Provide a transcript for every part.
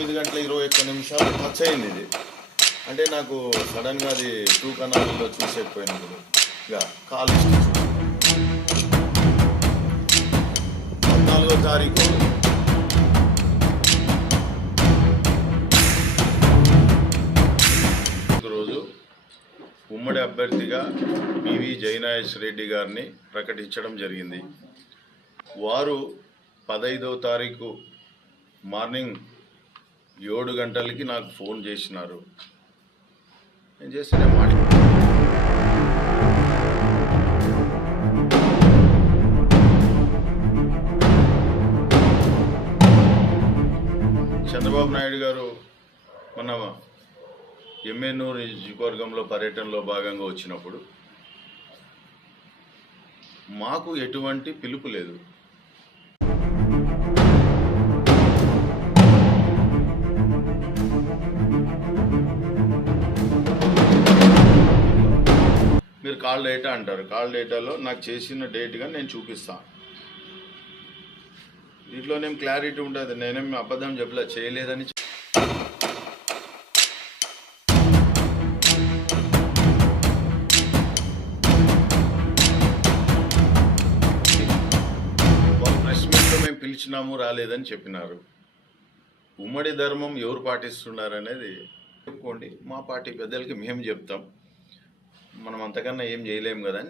తొమ్మిది గంటల ఇరవై ఒక్క నిమిషాలు టచ్ అయింది ఇది. అంటే నాకు సడన్గా అది టూ కనాల్లో చూసేకపోయినప్పుడు ఇక కాల్ పద్నాలుగో తారీఖు. రోజు ఉమ్మడి అభ్యర్థిగా పివి జయనాయస్ రెడ్డి గారిని ప్రకటించడం జరిగింది. వారు పదైదవ తారీఖు మార్నింగ్ ఏడు గంటలకి నాకు ఫోన్ చేసినారు. నేను చేసిన మాట. చంద్రబాబు నాయుడు గారు మన ఎమ్మెన్నూరు నియోజకవర్గంలో పర్యటనలో భాగంగా వచ్చినప్పుడు మాకు ఎటువంటి పిలుపు లేదు. కాల్ డేటా అంటారు. కాల్ డేటాలో నాకు చేసిన డేట్గా నేను చూపిస్తాను దీంట్లోనేం క్లారిటీ ఉంటుంది నేనేం అబద్ధం చెప్పలే చేయలేదని మేము పిలిచినాము రాలేదని చెప్పినారు. ఉమ్మడి ధర్మం ఎవరు పాటిస్తున్నారు అనేది చెప్పుకోండి. మా పార్టీ పెద్దలకి మేము చెప్తాం. మనం అంతకన్నా ఏం చేయలేము కదా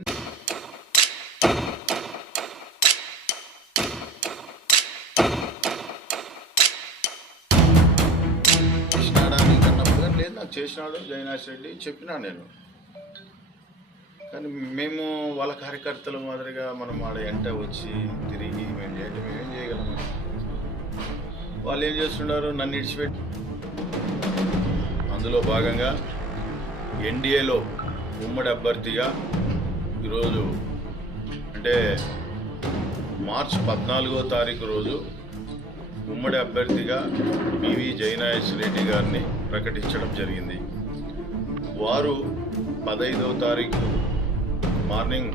లేదు నాకు చేసినాడు జయనాథ్ రెడ్డి చెప్పినా నేను. కానీ మేము వాళ్ళ కార్యకర్తల మాదిరిగా మనం ఆడ ఎంట వచ్చి తిరిగి మేము చేయటం మేమేం చేయగలము వాళ్ళు ఏం చేస్తున్నారు నన్ను ఇడిచిపెట్టి అందులో భాగంగా ఎన్డీఏలో ఉమ్మడి అభ్యర్థిగా ఈరోజు అంటే మార్చ్ పద్నాలుగో తారీఖు రోజు ఉమ్మడి అభ్యర్థిగా పివి జయనాయస్ రెడ్డి గారిని ప్రకటించడం జరిగింది. వారు పదహైదవ తారీఖు మార్నింగ్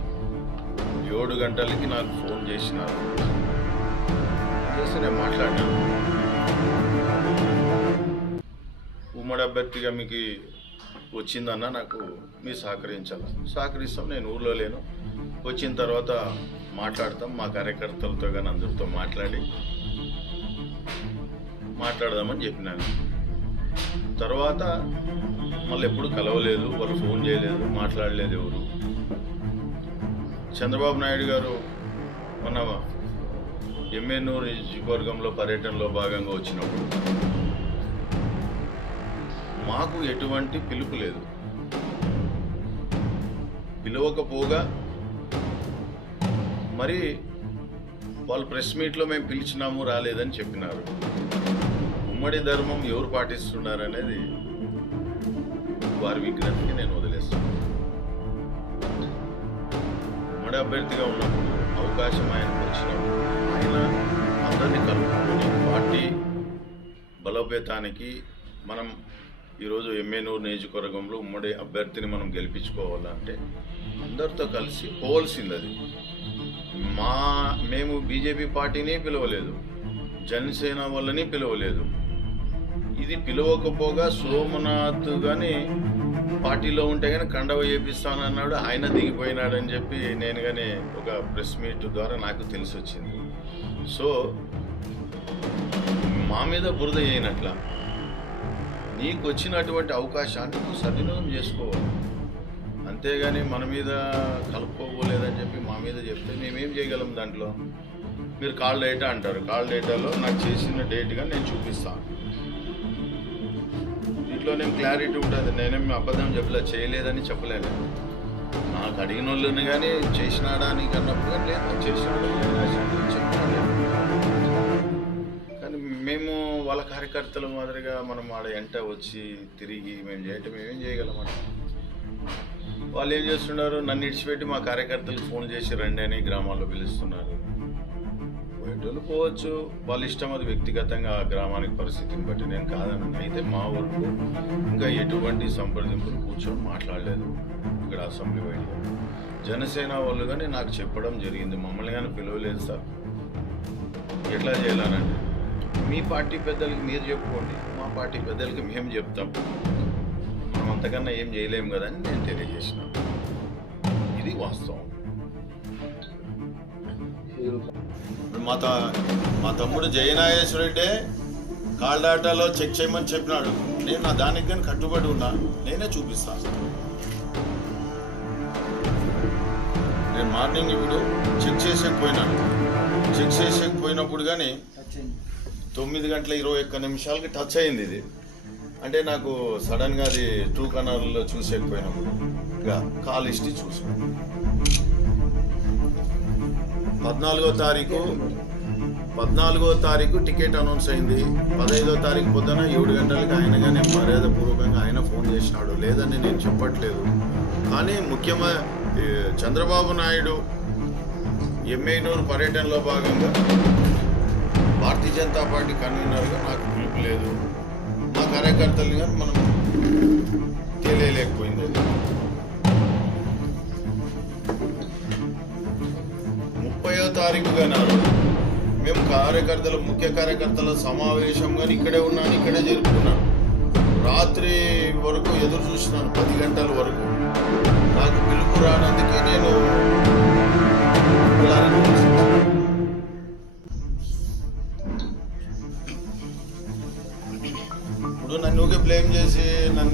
ఏడు గంటలకి నాకు ఫోన్ చేసినారు. చేసి నేను మాట్లాడినాను. ఉమ్మడి అభ్యర్థిగా మీకు వచ్చిందన్న నాకు మీరు సహకరించాలి. సహకరిస్తాం నేను ఊర్లో లేను. వచ్చిన తర్వాత మాట్లాడతాం మా కార్యకర్తలతో కానీ అందరితో మాట్లాడి మాట్లాడదామని చెప్పినాను. తర్వాత మళ్ళీ ఎప్పుడు కలవలేదు వాళ్ళు ఫోన్ చేయలేదు మాట్లాడలేదు ఎవరు. చంద్రబాబు నాయుడు గారు మన ఎమ్మెన్నూరు నియోజకవర్గంలో పర్యటనలో భాగంగా వచ్చినప్పుడు మాకు ఎటువంటి పిలుపు లేదు. పిలవకపోగా మరి వాళ్ళు ప్రెస్ మీట్లో మేము పిలిచినాము రాలేదని చెప్పినారు. ఉమ్మడి ధర్మం ఎవరు పాటిస్తున్నారు అనేది వారి విజ్ఞప్తికి నేను వదిలేస్తాను. ఉమ్మడి అభ్యర్థిగా ఉన్నప్పుడు అవకాశం ఆయనకు వచ్చినప్పుడు ఆయన అందరినీ కలుపుకొని పార్టీ బలోపేతానికి మనం ఈరోజు ఎమ్మెనూరు నియోజకవర్గంలో ఉమ్మడి అభ్యర్థిని మనం గెలిపించుకోవాలంటే అందరితో కలిసి పోవలసింది అది మా మేము బీజేపీ పార్టీని పిలవలేదు. జనసేన వాళ్ళని పిలవలేదు. ఇది పిలవకపోగా సోమనాథ్ కానీ పార్టీలో ఉంటే కానీ కండవ చేపిస్తానన్నాడు ఆయన దిగిపోయినాడని చెప్పి నేను కానీ ఒక ప్రెస్ మీట్ ద్వారా నాకు తెలిసి వచ్చింది సో మా మీద బురద అయినట్ల నీకు వచ్చినటువంటి అవకాశాన్ని నువ్వు సద్వినియోగం చేసుకోవాలి. అంతేగాని మన మీద కలుపుకోబోలేదని చెప్పి మా మీద చెప్తే మేమేం చేయగలం దాంట్లో? మీరు కాల్ డేటా అంటారు. కాల్ డేటాలో నాకు చేసిన డేట్గా నేను చూపిస్తాను దీంట్లోనేం క్లారిటీ ఉంటుంది. నేనేమి అబద్ధం చెప్పలే చేయలేదని చెప్పలేను. నాకు అడిగిన వాళ్ళని కానీ చేసినాడా నీకు అన్నప్పుడు కానీ లేదు. చేసినాడు చెప్పినాడు కార్యకర్తల మాదిరిగా మనం ఆడ ఎంట వచ్చి తిరిగి మేము చేయటం మేమేం చేయగలమట. వాళ్ళు ఏం చేస్తున్నారు? నన్ను ఇడిచిపెట్టి మా కార్యకర్తలకు ఫోన్ చేసి రండి అని గ్రామాల్లో పిలుస్తున్నారు. పోయేటోళ్ళు పోవచ్చు. వాళ్ళ ఇష్టం అది వ్యక్తిగతంగా ఆ గ్రామానికి పరిస్థితిని బట్టి నేను కాదన్నాను అయితే మా ఊరు ఇంకా ఎటువంటి సంప్రదింపులు కూర్చొని మాట్లాడలేదు ఇక్కడ అసెంబ్లీ బయట జనసేన వాళ్ళు కానీ నాకు చెప్పడం జరిగింది. మమ్మల్ని కానీ పిలవలేదు సార్. ఎట్లా చేయాలనండి? మీ పార్టీ పెద్దలకి మీరు చెప్పుకోండి. మా పార్టీ పెద్దలకి మేము చెప్తాం. మనం అంతకన్నా ఏం చేయలేము కదా అని నేను తెలియజేసిన. ఇది వాస్తవం. మా త మా తమ్ముడు జయనాగేశ్వరుడే కాల్డాటాలో చెక్ చేయమని చెప్పినాడు. నేను నా దానికి కానీ కట్టుబడి ఉన్నా. నేనే చూపిస్తాను నేను మార్నింగ్ ఇప్పుడు చెక్ చేసేకపోయినాను చెక్ చేసేకపోయినప్పుడు కానీ తొమ్మిది గంటల ఇరవై ఒక్క నిమిషాలకి టచ్ అయింది ఇది. అంటే నాకు సడన్గా అది టూ కనర్లో చూసేకపోయినప్పుడు ఇక కాల్ హిస్టరీ చూసాను. పద్నాలుగో తారీఖు పద్నాలుగో తారీఖు టికెట్ అనౌన్స్ అయింది. పదహైదో తారీఖు పొద్దున ఏడు గంటలకి ఆయనగానే మర్యాదపూర్వకంగా ఆయన ఫోన్ చేసినాడు. లేదని నేను చెప్పట్లేదు. కానీ ముఖ్యమైన చంద్రబాబు నాయుడు ఎంఏనూరు పర్యటనలో భాగంగా జనతా పార్టీ కన్వీనర్గా నాకు పిలుపు లేదు. మా కానీ మనం తెలియలేకపోయింది ముప్పయో తారీఖు కానీ మేము కార్యకర్తల ముఖ్య కార్యకర్తల సమావేశం కానీ ఇక్కడే ఉన్నాను ఇక్కడే జరుపుకున్నాను. రాత్రి వరకు ఎదురు చూసినాను పది గంటల వరకు. నాకు పిలుపు రానందుకే నేను బ్లేమ్ చేసి నన్ను